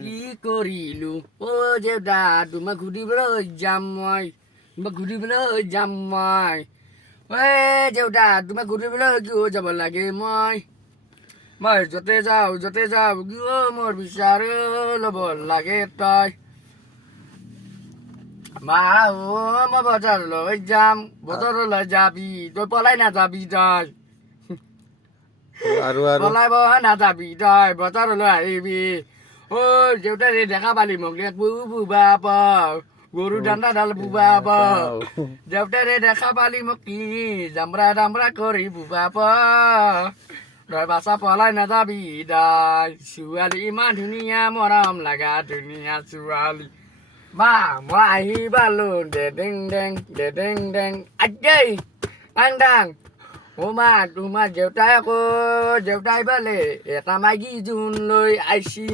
কি কৰিলো অ দেউতা তোমাক ঘূৰিবলৈ যাম মই ঐ দেউতা তোমাক ঘূৰিবলৈ কিয় যাব লাগে মই য'তে যাওঁ কিয় মোৰ বিচাৰ ল'ব লাগে তই মা মই বজাৰলৈ যাম বজাৰলৈ যাবি তই পলাই নাযাবি তই আৰু পলাব নাযাবি তই বজাৰলৈ আহিবি ঐ দেউতাৰে দেখা পালি মোক বুবা পাও গৰু দাণ্ডাডাল বুবা পাও দেউতাৰে দেখা পালি মোক কি জামৰা কৰি বুবা পাও তই বাছা পলাই নাযাবি তই ছোৱালী ইমান ধুনীয়া মৰম লগা ধুনীয়া ছোৱালী মা মই আহি পালো দে ডেং আজেই ডাং অ মা তোমাৰ দেউতাই পালে এটা মাইকী জোন লৈ আইছি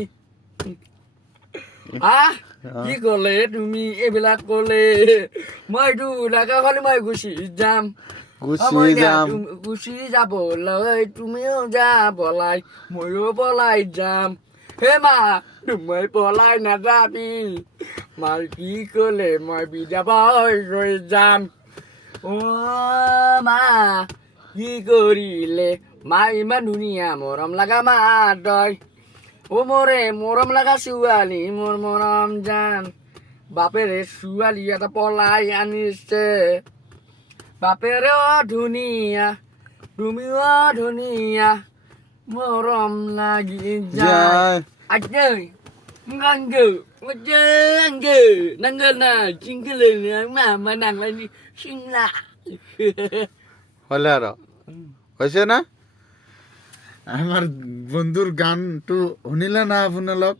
কি কলে তুমি এইবিলাক কলে মইতো লগা হলে মই গুচি যাম গুচি যাবলৈ তুমিও যা পলাই ময়ো পলাই যাম হে মা তুমি পলাই নাযাবি মাই কি কলে মই বিদাব ৰৈ যাম অ মা কি কৰিলে মা ইমান ধুনীয়া মৰম লগা মা তই অ মোৰে মৰম লগা ছোৱালী মোৰ মৰম জান বাপেৰে ছোৱালী এটা পলাই আনিছে বাপেৰে ধুনীয়া তুমিও ধুনীয়া মৰম লাগি যায় আজেই নাঙ্গল না চিংকেলে মা নাংলানি চিংলা হলে আৰু হৈছে না আমাৰ বন্ধুৰ গানটো শুনিলে না আপোনালোক